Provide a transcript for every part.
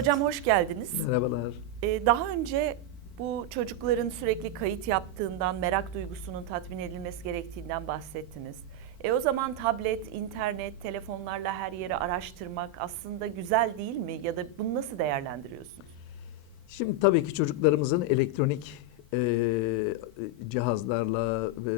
Hocam hoş geldiniz. Merhabalar. Ee, daha önce bu çocukların sürekli kayıt yaptığından, merak duygusunun tatmin edilmesi gerektiğinden bahsettiniz. E o zaman tablet, internet, telefonlarla her yeri araştırmak aslında güzel değil mi? Ya da bunu nasıl değerlendiriyorsunuz? Şimdi tabii ki çocuklarımızın elektronik e, cihazlarla, e,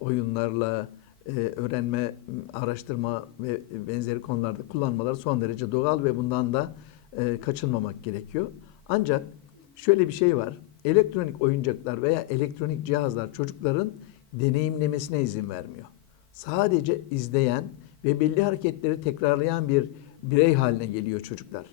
oyunlarla e, öğrenme, araştırma ve benzeri konularda kullanmaları son derece doğal ve bundan da e, kaçınmamak gerekiyor. Ancak şöyle bir şey var. Elektronik oyuncaklar veya elektronik cihazlar çocukların deneyimlemesine izin vermiyor. Sadece izleyen ve belli hareketleri tekrarlayan bir birey haline geliyor çocuklar.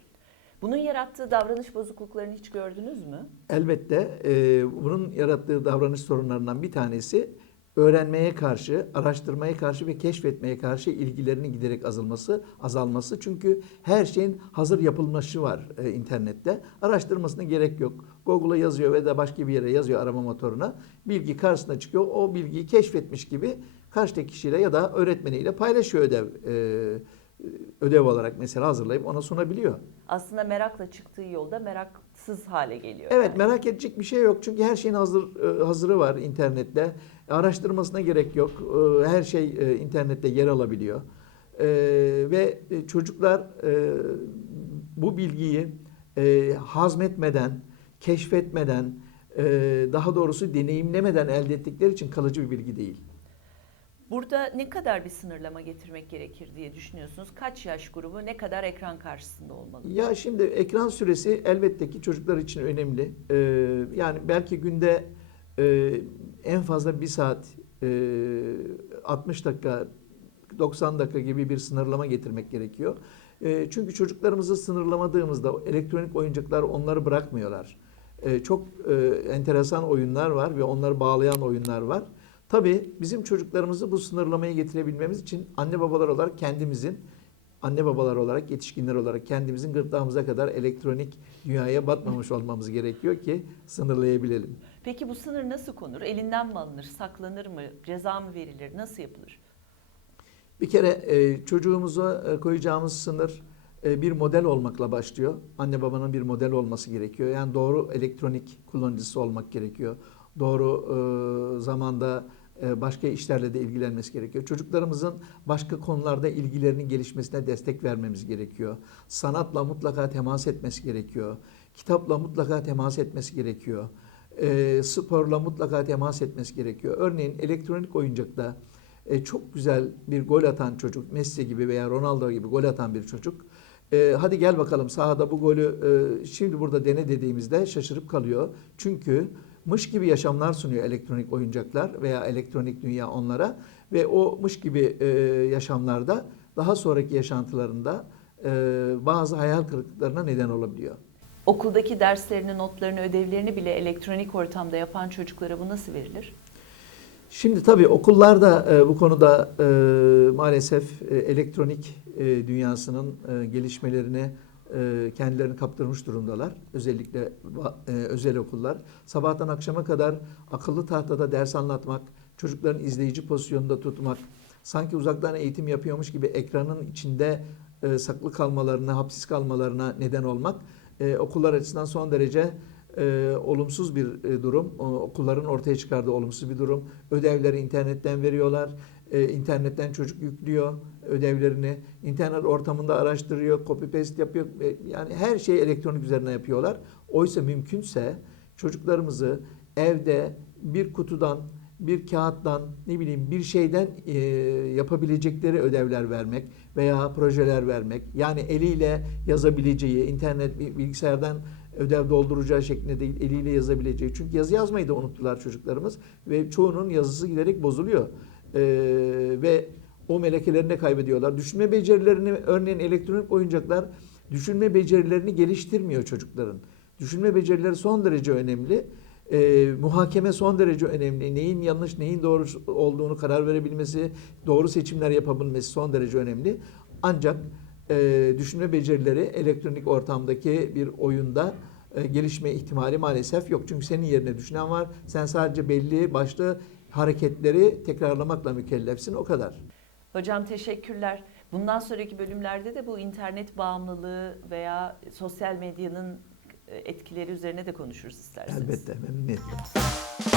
Bunun yarattığı davranış bozukluklarını hiç gördünüz mü? Elbette e, bunun yarattığı davranış sorunlarından bir tanesi öğrenmeye karşı, araştırmaya karşı ve keşfetmeye karşı ilgilerinin giderek azalması, azalması. Çünkü her şeyin hazır yapılmışı var e, internette. Araştırmasına gerek yok. Google'a yazıyor ve de başka bir yere yazıyor arama motoruna. Bilgi karşısına çıkıyor. O bilgiyi keşfetmiş gibi karşıdaki kişiyle ya da öğretmeniyle paylaşıyor ödev. e, ödev olarak mesela hazırlayıp ona sunabiliyor. Aslında merakla çıktığı yolda meraksız hale geliyor. Evet yani. merak edecek bir şey yok çünkü her şeyin hazır e, hazırı var internette. Araştırmasına gerek yok. E, Her şey e, internette yer alabiliyor. E, Ve e, çocuklar e, bu bilgiyi e, hazmetmeden, keşfetmeden, e, daha doğrusu deneyimlemeden elde ettikleri için kalıcı bir bilgi değil. Burada ne kadar bir sınırlama getirmek gerekir diye düşünüyorsunuz? Kaç yaş grubu ne kadar ekran karşısında olmalı? Ya şimdi ekran süresi elbette ki çocuklar için önemli. Ee, yani belki günde e, en fazla bir saat, e, 60 dakika, 90 dakika gibi bir sınırlama getirmek gerekiyor. E, çünkü çocuklarımızı sınırlamadığımızda elektronik oyuncaklar onları bırakmıyorlar. E, çok e, enteresan oyunlar var ve onları bağlayan oyunlar var. Tabii bizim çocuklarımızı bu sınırlamayı getirebilmemiz için anne babalar olarak kendimizin anne babalar olarak, yetişkinler olarak kendimizin gırtlağımıza kadar elektronik dünyaya batmamış olmamız gerekiyor ki sınırlayabilelim. Peki bu sınır nasıl konur? Elinden mi alınır, saklanır mı, ceza mı verilir, nasıl yapılır? Bir kere e, çocuğumuza e, koyacağımız sınır e, bir model olmakla başlıyor. Anne babanın bir model olması gerekiyor. Yani doğru elektronik kullanıcısı olmak gerekiyor. Doğru e, zamanda e, başka işlerle de ilgilenmesi gerekiyor. Çocuklarımızın başka konularda ilgilerinin gelişmesine destek vermemiz gerekiyor. Sanatla mutlaka temas etmesi gerekiyor. Kitapla mutlaka temas etmesi gerekiyor. E, sporla mutlaka temas etmesi gerekiyor. Örneğin elektronik oyuncakta e, çok güzel bir gol atan çocuk, Messi gibi veya Ronaldo gibi gol atan bir çocuk. E, hadi gel bakalım sahada bu golü e, şimdi burada dene dediğimizde şaşırıp kalıyor. Çünkü mış gibi yaşamlar sunuyor elektronik oyuncaklar veya elektronik dünya onlara ve o mış gibi e, yaşamlarda daha sonraki yaşantılarında e, bazı hayal kırıklıklarına neden olabiliyor. Okuldaki derslerini, notlarını, ödevlerini bile elektronik ortamda yapan çocuklara bu nasıl verilir? Şimdi tabii okullarda e, bu konuda e, maalesef e, elektronik e, dünyasının e, gelişmelerine e, kendilerini kaptırmış durumdalar. Özellikle e, özel okullar. Sabahtan akşama kadar akıllı tahtada ders anlatmak, çocukların izleyici pozisyonunda tutmak, sanki uzaktan eğitim yapıyormuş gibi ekranın içinde e, saklı kalmalarına, hapsiz kalmalarına neden olmak e, okullar açısından son derece e, olumsuz bir e, durum. O, okulların ortaya çıkardığı olumsuz bir durum. Ödevleri internetten veriyorlar. E, internetten çocuk yüklüyor ödevlerini. İnternet ortamında araştırıyor, copy paste yapıyor. E, yani her şeyi elektronik üzerine yapıyorlar. Oysa mümkünse çocuklarımızı evde bir kutudan, bir kağıttan, ne bileyim bir şeyden e, yapabilecekleri ödevler vermek veya projeler vermek. Yani eliyle yazabileceği, internet bilgisayardan ödev dolduracağı şeklinde değil, eliyle yazabileceği. Çünkü yazı yazmayı da unuttular çocuklarımız ve çoğunun yazısı giderek bozuluyor. Ee, ve o melekelerini kaybediyorlar. Düşünme becerilerini, örneğin elektronik oyuncaklar düşünme becerilerini geliştirmiyor çocukların. Düşünme becerileri son derece önemli. Ee, muhakeme son derece önemli. Neyin yanlış, neyin doğru olduğunu karar verebilmesi, doğru seçimler yapabilmesi son derece önemli. Ancak e, düşünme becerileri elektronik ortamdaki bir oyunda e, gelişme ihtimali maalesef yok. Çünkü senin yerine düşünen var. Sen sadece belli başlı hareketleri tekrarlamakla mükellefsin o kadar. Hocam teşekkürler. Bundan sonraki bölümlerde de bu internet bağımlılığı veya sosyal medyanın e, etkileri üzerine de konuşuruz isterseniz. Elbette memnuniyetle.